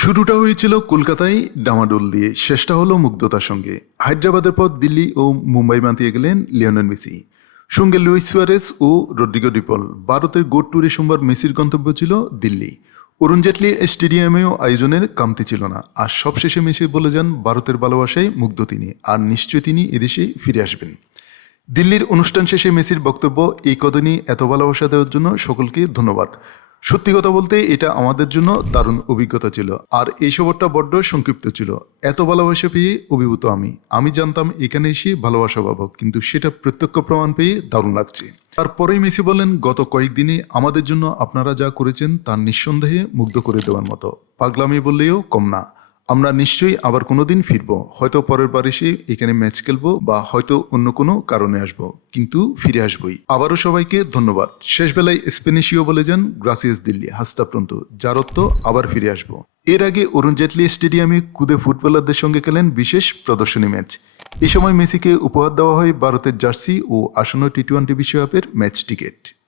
শুরুটা হয়েছিল কলকাতায় ডামাডোল দিয়ে, শেষটা হলো মুগ্ধতার সঙ্গে। হায়দ্রাবাদের পর দিল্লি ও মুম্বাই মাতিয়ে গেলেন লিওনেল মেসি, সঙ্গে লুইস সুয়ারেস ও রদ্রিগো ডিপল। ভারতের গোট ট্যুরে সোমবার মেসির গন্তব্য ছিল দিল্লি। অরুণ জেটলি স্টেডিয়ামেও আয়োজনের কামতি ছিল না। আর সবশেষে মেসি বলে যান ভারতের ভালোবাসায় মুগ্ধ তিনি, আর নিশ্চয়ই তিনি এদেশে ফিরে আসবেন। দিল্লির অনুষ্ঠান শেষে মেসির বক্তব্য, এই কদিনই এত ভালোবাসা দেওয়ার জন্য সকলকে ধন্যবাদ। সত্যি কথা বলতে এটা আমাদের জন্য দারুণ অভিজ্ঞতা ছিল, আর এই সফরটা বড্ড সংক্ষিপ্ত ছিল। এত ভালোবাসা পেয়ে অভিভূত আমি জানতাম এখানে এসে ভালোবাসা পাবো, কিন্তু সেটা প্রত্যক্ষ প্রমাণ পেয়ে দারুণ লাগছে। তারপরেই মেসি বলেন, গত কয়েকদিনে আমাদের জন্য আপনারা যা করেছেন তা নিঃসন্দেহে মুগ্ধ করে দেওয়ার মতো। পাগলামি বললেও কম না। আমরা নিশ্চয়ই আবার কোনো দিন ফিরবো, হয়তো পরের বার এসে এখানে ম্যাচ খেলবো, বা হয়তো অন্য কোনো কারণে আসবো, কিন্তু ফিরে আসবোই। আবারও সবাইকে ধন্যবাদ। শেষ বেলায় স্প্যানিশীয় বলে যান, গ্রাসিয়াস দিল্লি হাস্তা প্রন্ত, যার অর্থ আবার ফিরে আসবো। এর আগে অরুণ জেটলি স্টেডিয়ামে কুদে ফুটবলারদের সঙ্গে খেলেন বিশেষ প্রদর্শনী ম্যাচ। এ সময় মেসিকে উপহার দেওয়া হয় ভারতের জার্সি ও আসন্ন টি-20 বিশ্বকাপের ম্যাচ টিকিট।